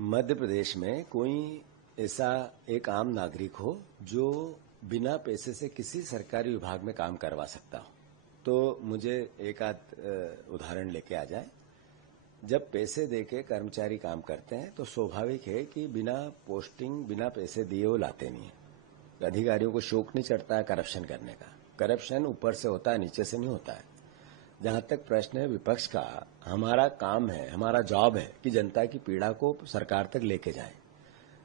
मध्य प्रदेश में कोई ऐसा एक आम नागरिक हो जो बिना पैसे से किसी सरकारी विभाग में काम करवा सकता हो, तो मुझे एक आध उदाहरण लेके आ जाए। जब पैसे देके कर्मचारी काम करते हैं तो स्वाभाविक है कि बिना पोस्टिंग, बिना पैसे दिए वो लाते नहीं है। अधिकारियों को शौक नहीं चढ़ता है करप्शन करने का। करप्शन ऊपर से होता है, नीचे से नहीं होता है। जहां तक प्रश्न है विपक्ष का, हमारा काम है, हमारा जॉब है कि जनता की पीड़ा को सरकार तक लेके जाए।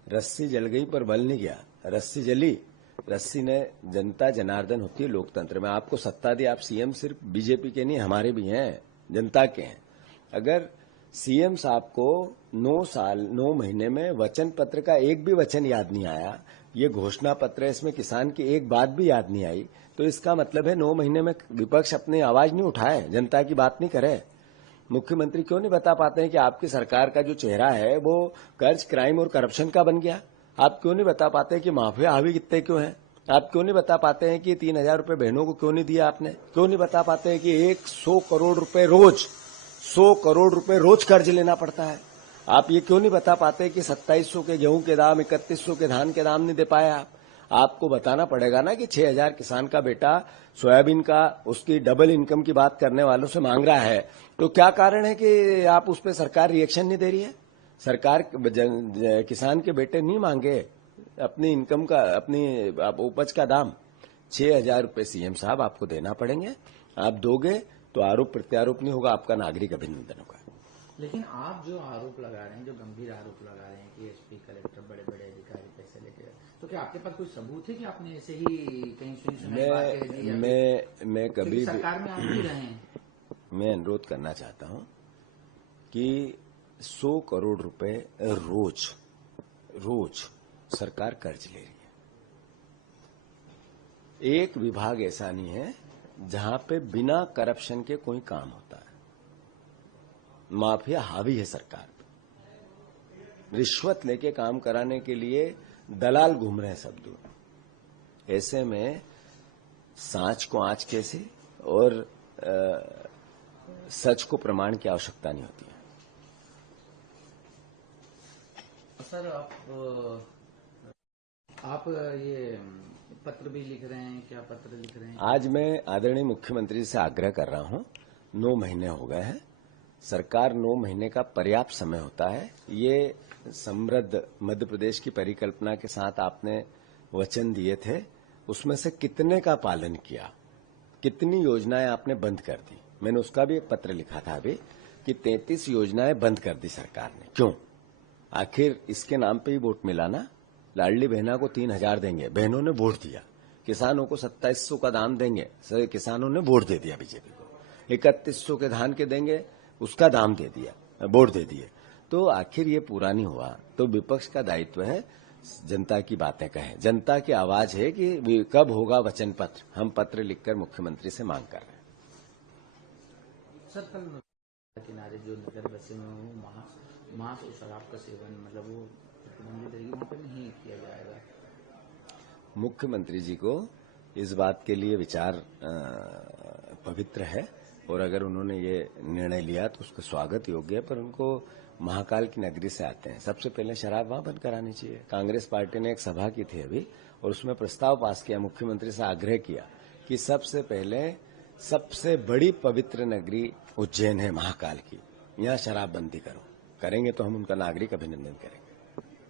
रस्सी जल गई पर बल नहीं गया। रस्सी जली, रस्सी ने जनता जनार्दन होती है लोकतंत्र में। आपको सत्ता दी, आप सीएम सिर्फ बीजेपी के नहीं, हमारे भी हैं, जनता के हैं। अगर सीएम साहब को 9 साल 9 महीने में वचन पत्र का एक भी वचन याद नहीं आया, ये घोषणा पत्र है, इसमें किसान की एक बात भी याद नहीं आई, तो इसका मतलब है 9 महीने में विपक्ष अपनी आवाज नहीं उठाए, जनता की बात नहीं करे। मुख्यमंत्री क्यों नहीं बता पाते हैं कि आपकी सरकार का जो चेहरा है वो कर्ज, क्राइम और करप्शन का बन गया? आप क्यों नहीं बता पाते कि माफिया हावी कितने क्यों हैं? आप क्यों नहीं बता पाते हैं कि 3,000 रुपए बहनों को क्यों नहीं दिया आपने? क्यों नहीं बता पाते हैं कि 100 करोड़ रुपए रोज, 100 करोड़ रुपए रोज कर्ज लेना पड़ता है? आप ये क्यों नहीं बता पाते कि 2700 के गेहूं के दाम, 3100 के धान के दाम नहीं दे पाए आप? आपको बताना पड़ेगा ना कि 6,000 किसान का बेटा सोयाबीन का, उसकी डबल इनकम की बात करने वालों से मांग रहा है, तो क्या कारण है कि आप उस पर सरकार रिएक्शन नहीं दे रही है? सरकार किसान के बेटे नहीं मांगे अपनी इनकम का, अपनी उपज का दाम। 6,000 रुपए सीएम साहब आपको देना पड़ेंगे। आप दोगे तो आरोप प्रत्यारोप नहीं होगा, आपका नागरिक अभिनंदन होगा। लेकिन आप जो आरोप लगा रहे हैं, जो गंभीर आरोप लगा रहे हैं कि एसपी, कलेक्टर, बड़े बड़े अधिकारी पैसे लेके, तो क्या आपके पास कोई सबूत है कि आपने ऐसे ही कहीं सुनी बातें दी? मैं कभी सरकार में आप भी रहे हैं। मैं अनुरोध करना चाहता हूं कि 100 करोड़ रुपए रोज सरकार कर्ज ले रही है। एक विभाग ऐसा नहीं है जहां पे बिना करप्शन के कोई काम होता है। माफिया हावी है सरकार पे। रिश्वत लेके काम कराने के लिए दलाल घूम रहे हैं सब दूर। ऐसे में सांच को आंच कैसे और सच को प्रमाण की आवश्यकता नहीं होती है। सर, आप ये पत्र भी लिख रहे हैं, क्या पत्र लिख रहे हैं? आज मैं आदरणीय मुख्यमंत्री से आग्रह कर रहा हूं। 9 महीने हो गए हैं। सरकार 9 महीने का पर्याप्त समय होता है। ये समृद्ध मध्य प्रदेश की परिकल्पना के साथ आपने वचन दिए थे, उसमें से कितने का पालन किया? कितनी योजनाएं आपने बंद कर दी? मैंने उसका भी एक पत्र लिखा था अभी कि 33 योजनाएं बंद कर दी सरकार ने। क्यों? आखिर इसके नाम पे ही वोट मिला ना। लाडली बहना को 3,000 देंगे, बहनों ने वोट दिया। किसानों को 2700 का दाम देंगे, किसानों ने वोट दे दिया बीजेपी को। 3100 के धान के देंगे, उसका दाम दे दिया, वोट दे दिए। तो आखिर ये पूरा नहीं हुआ। तो विपक्ष का दायित्व है जनता की बातें कहें। जनता की आवाज है कि कब होगा वचन पत्र। हम पत्र लिखकर मुख्यमंत्री से मांग कर रहे हैं। सर, कल किनारे जो नगर बसे में वो मांस और शराब का सेवन, मतलब वो प्रतिबंधित रहेगी, वहां पर नहीं किया जाएगा। मुख्यमंत्री जी को इस बात के लिए विचार पवित्र है और अगर उन्होंने ये निर्णय लिया तो उसका स्वागत योग्य है। पर उनको महाकाल की नगरी से आते हैं, सबसे पहले शराब वहां बंद करानी चाहिए। कांग्रेस पार्टी ने एक सभा की थी अभी और उसमें प्रस्ताव पास किया, मुख्यमंत्री से आग्रह किया कि सबसे पहले सबसे बड़ी पवित्र नगरी उज्जैन है महाकाल की, यहां शराबबंदी करो। करेंगे तो हम उनका नागरिक अभिनंदन करेंगे।